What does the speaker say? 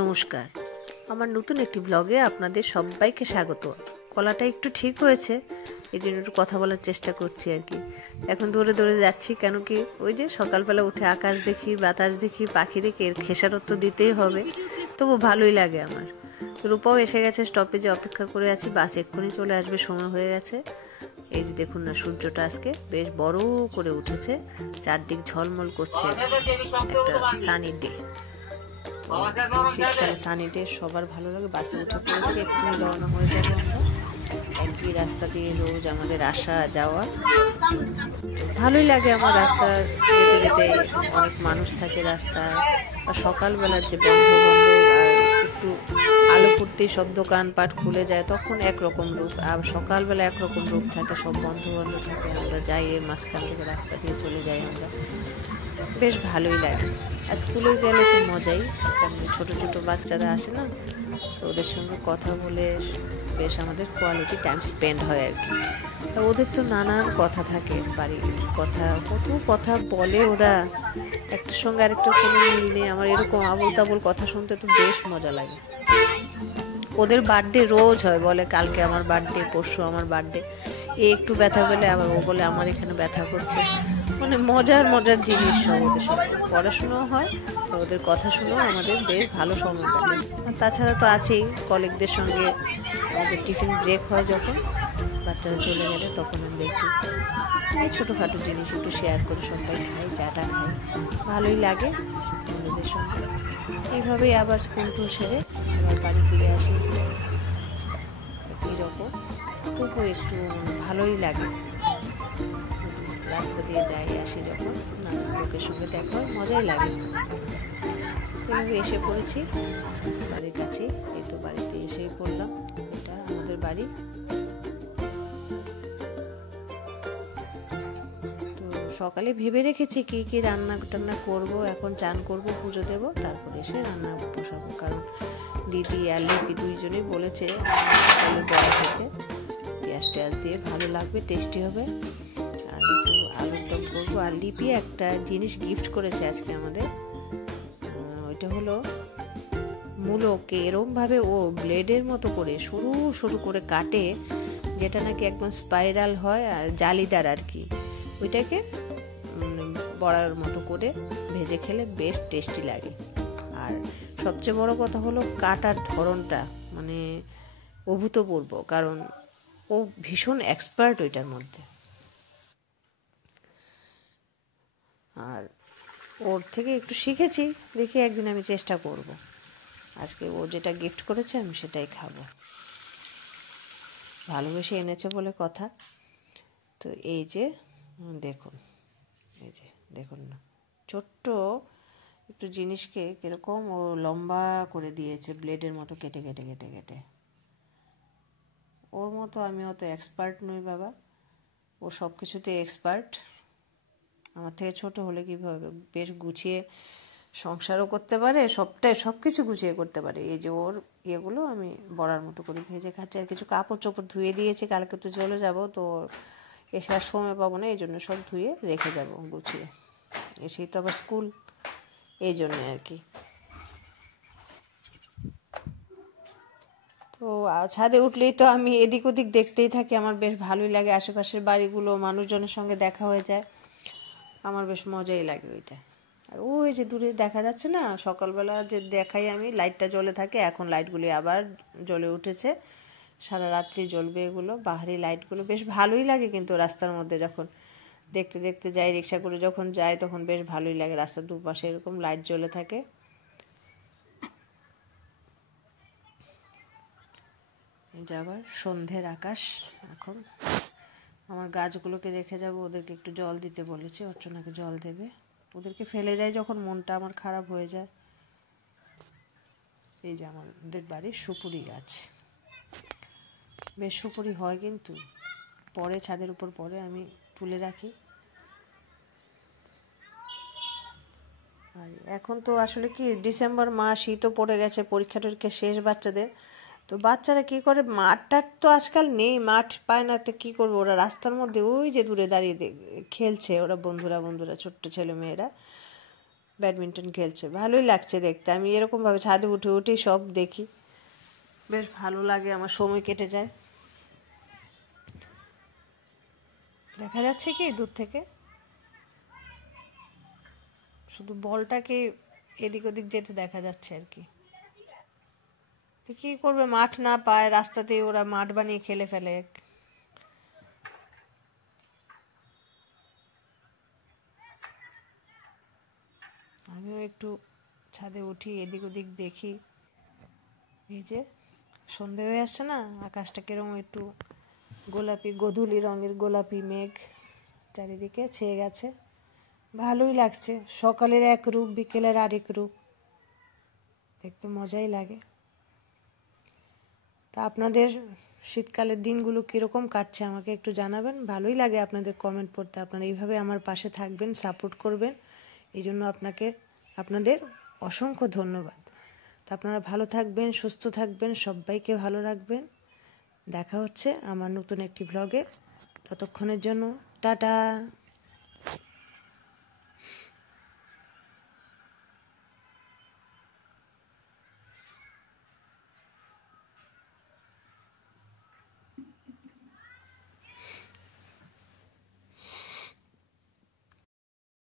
নমস্কার, আমার নতুন একটি ব্লগে আপনাদের সবাইকে স্বাগত। গলাটা একটু ঠিক হয়েছে, এই জন্য একটু কথা বলার চেষ্টা করছি আর কি। এখন দৌড়ে দৌড়ে যাচ্ছি, কেন কি ওই যে সকালবেলা উঠে আকাশ দেখি, বাতাস দেখি, পাখি দেখি, এর খেসারত তো দিতেই হবে, তবু ভালোই লাগে আমার। রূপাও এসে গেছে, স্টপেজে অপেক্ষা করে আছি, বাস এক্ষুনি চলে আসবে, সময় হয়ে গেছে। এই যে দেখুন না, সূর্যটা আজকে বেশ বড় করে উঠেছে, চারদিক ঝলমল করছে, একটা সানি ডে। শীতকালে সানি ডে সবার ভালো লাগে। বাসে উঠে পড়েছি, এক্ষুনি রওনা হয়ে যাবো আমরা। একই রাস্তা দিয়ে রোজ আমাদের আসা যাওয়া, ভালোই লাগে আমার। রাস্তা যেতে যেতে অনেক মানুষ থাকে রাস্তায়, আর সকালবেলার যে বন্ধ বন্ধ আর একটু আলো ফুটতে সব দোকানপাট খুলে যায়, তখন একরকম রূপ, আর সকালবেলা একরকম রূপ থাকে, সব বন্ধ বন্ধ থাকে। আমরা যাই এর মাঝখান থেকে, রাস্তা দিয়ে চলে যাই আমরা, বেশ ভালোই লাগে। আর স্কুলে গেলে তো মজাই, কারণ ছোটো ছোটো বাচ্চারা আসে না, তো ওদের সঙ্গে কথা বলে বেশ আমাদের কোয়ালিটি টাইম স্পেন্ড হয় আর কি। আর ওদের তো নানান কথা থাকে, বাড়ির কথা, কত কথা বলে ওরা, একটার সঙ্গে আরেকটার কোনো মিল নেই। আমার এরকম আবল তাবল কথা শুনতে তো বেশ মজা লাগে। ওদের বার্থডে রোজ হয়, বলে কালকে আমার বার্থডে, পরশু আমার বার্থডে, এ একটু ব্যথা পেলে আবার ও বলে আমার এখানে ব্যথা করছে। মানে মজার মজার জিনিস সব ওদের সঙ্গে। পড়াশুনোও হয়, ওদের কথা শুনেও আমাদের বেশ ভালো সময় কাটে। আর তাছাড়া তো আছেই কলিগদের সঙ্গে আমাদের টিফিন ব্রেক হয়, যখন বাচ্চারা চলে গেলে তখন আমরা একটু এই ছোটোখাটো জিনিস একটু শেয়ার করে সবাই খাই, চাটা খাই, ভালোই লাগে বন্ধুদের সঙ্গে। এইভাবেই আবার স্কুল টুল সেরে আবার বাড়ি ফিরে আসি, একই রকম, তবু একটু ভালোই লাগে। রাস্তা দিয়ে যাই আসি যখন, নানান লোকের সঙ্গে দেখা হয়, মজাই লাগে। এইভাবে এসে পড়েছি বাড়ির কাছেই, এই তো বাড়িতে এসেই পড়লাম, এটা আমাদের বাড়ি। তো সকালে ভেবে রেখেছি কি কি রান্না টান্না করবো, এখন চান করবো, পুজো দেবো, তারপরে এসে রান্না বসাবো। কারণ দিদি আর লিপি দুইজনেই বলেছে সকালের বড়া খেতে, পেঁয়াজ টেয়াজ দিয়ে ভালো লাগবে, টেস্টি হবে, আর একটু আলুর দম করবো। আর লিপি একটা জিনিস গিফট করেছে আজকে আমাদের, ওইটা হলো মূলোকে এরমভাবে ও ব্লেডের মতো করে সরু সরু করে কাটে, যেটা নাকি একদম স্পাইরাল হয় আর জালিদার আর কি। ওইটাকে বড়ার মতো করে ভেজে খেলে বেশ টেস্টি লাগে। আর সবচেয়ে বড় কথা হলো কাটার ধরনটা মানে অভূতপূর্ব, কারণ ও ভীষণ এক্সপার্ট ওইটার মধ্যে। আর ওর থেকে একটু শিখেছি, দেখি একদিন আমি চেষ্টা করব। আজকে ও যেটা গিফট করেছে আমি সেটাই খাবো, ভালোবেসে এনেছে বলে কথা। তো এই যে দেখুন, এই যে দেখুন না, ছোট্ট একটু জিনিসকে কীরকম ও লম্বা করে দিয়েছে, ব্লেডের মতো কেটে কেটে কেটে কেটে। ওর মতো আমি অত এক্সপার্ট নই বাবা, ও সব কিছুতে এক্সপার্ট। আমার থেকে ছোট হলে কীভাবে বেশ গুছিয়ে সংসারও করতে পারে, সব কিছু গুছিয়ে করতে পারে। এই যে ওর এগুলো আমি বড়ার মতো করে ভেজে খাচ্ছি। আর কিছু কাপড় চোপড় ধুয়ে দিয়েছি, কালকে তো চলে যাব, তো এসে আর সময় পাবো না, এই জন্য সব ধুয়ে রেখে যাব গুছিয়ে। এসেই তো আবার স্কুল, এই জন্যে আর কি। তো ছাদে উঠলেই তো আমি এদিক ওদিক দেখতেই থাকি, আমার বেশ ভালোই লাগে। আশেপাশের বাড়িগুলো, মানুষজনের সঙ্গে দেখা হয়ে যায়, আমার বেশ মজাই লাগে ওইটা। আর ওই যে দূরে দেখা যাচ্ছে না, সকালবেলা যে দেখাই আমি, লাইটটা জ্বলে থাকে, এখন লাইটগুলি আবার জ্বলে উঠেছে, সারা রাত্রি জ্বলবে এগুলো, বাহারি লাইটগুলো বেশ ভালোই লাগে। কিন্তু রাস্তার মধ্যে যখন দেখতে দেখতে যাই, রিক্সা করে যখন যাই, তখন বেশ ভালোই লাগে, রাস্তার দুপাশে এরকম লাইট জ্বলে থাকে। এটা আবার সন্ধ্যের আকাশ। এখন আমার গাছগুলোকে রেখে যাব, ওদেরকে একটু জল দিতে বলেছি, অর্চনাকে জল দেবে। ওদেরকে ফেলে যায় যখন মনটা আমার খারাপ হয়ে যায়। এই যে আমাদের বাড়ির সুপুরি গাছ, বেশ সুপুরি হয়, কিন্তু পরে ছাদের উপর পরে আমি তুলে রাখি। আর এখন তো আসলে কি ডিসেম্বর মাস, শীতও পড়ে গেছে, পরীক্ষা টরীক্ষা শেষ বাচ্চাদের, তো বাচ্চারা কি করে, মাঠটার তো আজকাল নেই, মাঠ পায় না, তো কী করবো, ওরা রাস্তার মধ্যে ওই যে দূরে দাঁড়িয়ে খেলছে, ওরা বন্ধুরা ছোট্ট ছেলে মেয়েরা ব্যাডমিন্টন খেলছে। ভালোই লাগছে দেখতে। আমি এরকমভাবে ছাদে উঠে উঠে সব দেখি, বেশ ভালো লাগে, আমার সময় কেটে যায়। দেখা যাচ্ছে কি দূর থেকে? শুধু বলটাকে এদিক ওদিক যেতে দেখা যাচ্ছে আর কি। কি করবে, মাঠ না পায়, রাস্তাতেই ওরা মাঠ বানিয়ে খেলে ফেলে। আমিও একটু ছাদে উঠি, এদিক ওদিক দেখি। এই যে সন্ধে হয়ে আসছে না, আকাশটা কিরকম একটু গোলাপি, গোধূলি রঙের গোলাপি মেঘ চারিদিকে ছেয়ে গেছে। ভালোই লাগছে। সকালের এক রূপ, বিকেলের আরেক রূপ, দেখতে মজাই লাগে। তা আপনাদের শীতকালের দিনগুলো কীরকম কাটছে আমাকে একটু জানাবেন। ভালোই লাগে আপনাদের কমেন্ট পড়তে। আপনারা এইভাবে আমার পাশে থাকবেন, সাপোর্ট করবেন, এই জন্য আপনাদের অসংখ্য ধন্যবাদ। তা আপনারা ভালো থাকবেন, সুস্থ থাকবেন, সবাইকে ভালো রাখবেন। দেখা হচ্ছে আমার নতুন একটি ব্লগে। ততক্ষণের জন্য টাটা।